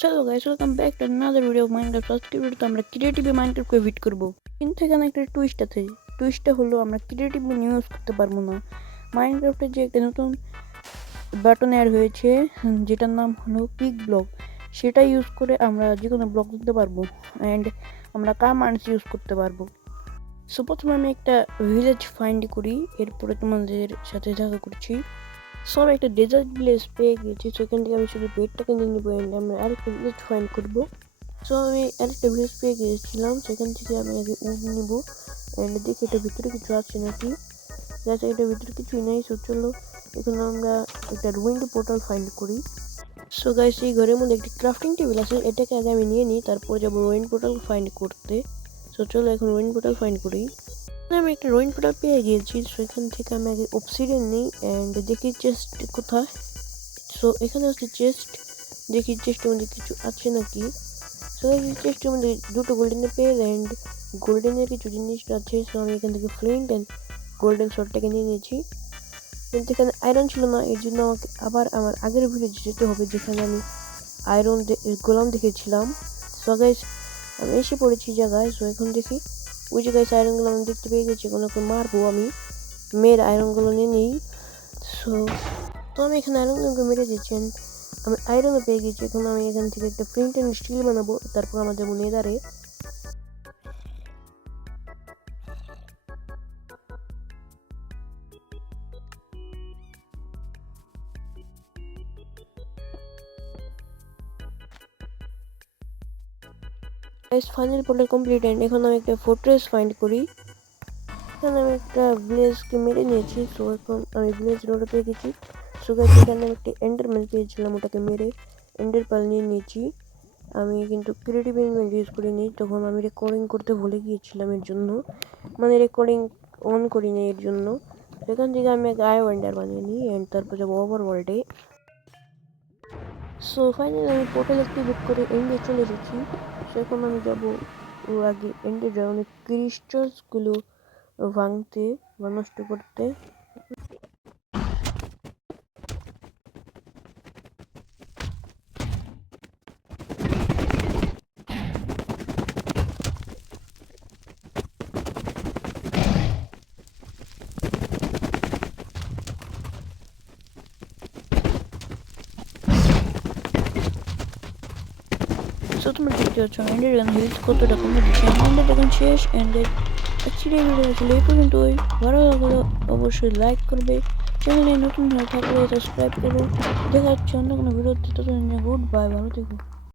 So guys, welcome back to another video of Minecraft. আজকের ভিডিওতে আমরা ক্রিয়েটিভ মাইনক্রাফট এডিট করব। কিন্তু এখানে একটা টুইস্ট আছে। টুইস্টটা হলো আমরা ক্রিয়েটিভ ইউজ করতে পারবো না। মাইনক্রাফটে যে একটা নতুন বাটন অ্যাড হয়েছে যেটার নাম হলো পিক ব্লক, সেটা ইউজ করে আমরা যে কোনো ব্লক দিতে পারবো এন্ড আমরা কমান্ডস ইউজ করতে পারবো। সো প্রথমে আমি একটা ভিলেজ ফাইন্ড করি, এরপরে তোমাদের সাথে দেখা করছি। সো আমি একটা ডেজার্ট ভিলেজ পেয়ে গেছি। সো এখান থেকে আমি শুধু বেডটাকে নিয়ে নেবো এন্ড আমরা আরেকটা ভিলেজ ফাইন্ড করবো। সো আমি আরেকটা ভিলেজ পেয়ে গিয়েছিলাম, সেখান থেকে আমি আগে উড নিবো এন্ড দেখি এটার ভিতরে কিছু আছে নাকি। এটার ভিতরে কিছুই নেই। সো চলো এখন আমরা একটা রুইন্ড পোর্টাল ফাইন্ড করি। সো গাইস, এই ঘরের মধ্যে একটি ক্রাফটিং টেবিল আছে, এটাকে আগে আমি নিয়ে নিই, তারপর যাবো রুইন্ড পোর্টাল ফাইন্ড করতে। সো চলো এখন রুইন্ড পোর্টাল ফাইন্ড করি। আমি একটা রুইন্ড পোর্টাল পেয়ে গিয়েছি। সো এখান থেকে আমি আগে অবসিডিয়ান নিই এন্ড দেখি চেস্ট কোথায়। সো এখানে আছে চেস্ট, দেখি চেস্টের মধ্যে কিছু আছে নাকি। সো এই চেস্টের মধ্যে দুটো গোল্ডেনের পেল এন্ড গোল্ডেনের কিছু জিনিস আছে। সো আমি এখান থেকে ফ্লিন্ট এন্ড গোল্ডেন শর্টটাকে নিয়ে নিয়েছি। কিন্তু এখানে আয়রন ছিল না, এর জন্য আমাকে আবার আমার আগের ভিলেজে যেতে হবে যেখানে আমি আয়রন গোলাম দেখেছিলাম। সো গাইস, আমি এসে পড়েছি জায়গায়। সো এখন দেখি ওই জায়গায় আয়রনগুলো আমি দেখতে পেয়ে গেছি, কোনো মারবো আমি। মেয়ের আয়রনগুলো নিয়ে নিই। তো আমি এখানে আয়রনগুলোকে মেরে দিচ্ছি, আমি আয়রনও পেয়ে গেছি। এখন আমি এখান থেকে একটা ফ্লিন্ট এন্ড স্টিল বানাবো, তারপর আমাদের নেদারে। ফাইনাল পোর্টাল কমপ্লিট এন্ড এখন আমি একটা ফোর্ট্রেস ফাইন্ড করি। এখানে আমি একটা ভিলেজকে মেরে নিয়েছি। সো এখন আমি ভিলেজ রোড পেয়ে গেছি। সো গাইস, এখানে আমি একটা এন্ডারম্যান পেয়েছিলাম, ওটাকে মেরে এন্ডার পাল নিয়ে নিয়েছি। আমি কিন্তু ক্রিয়েটিভ ইনভেন্ট ইউজ করিনি, তখন আমি রেকর্ডিং করতে ভুলে গিয়েছিলাম, এর জন্য মানে রেকর্ডিং অন করিনি এর জন্য। সেখান থেকে আমি এক আয়ো এন্ডার বানিয়ে নিই এন্ড তারপর যাবো ওভার ওয়ার্ল্ডে। সো ফাইনালি আমি পোর্টাল অ্যাক্টিভেট করে এন্ডে চলে এসেছি। সেখন আমি যাবো আগে এন্ডে যাই অনেক ক্রিস্টালসগুলো ভাঙতে বা নষ্ট করতে। সো তোমরা দেখতে পাচ্ছ এন্ডের গান হেলথ কতটা কমে দিচ্ছে। এন্ডের এখন শেষ। এন্ডের অ্যাকচুয়ালি ভিডিও আসলে এই পর্যন্তই। ভালো লাগলে অবশ্যই লাইক করবে, চ্যানেলে নতুন হয়ে থাকলে সাবস্ক্রাইব করো। দেখা হচ্ছে অন্য কোনো ভিডিওতে। ততদিন গুড বাই, ভালো থেকো।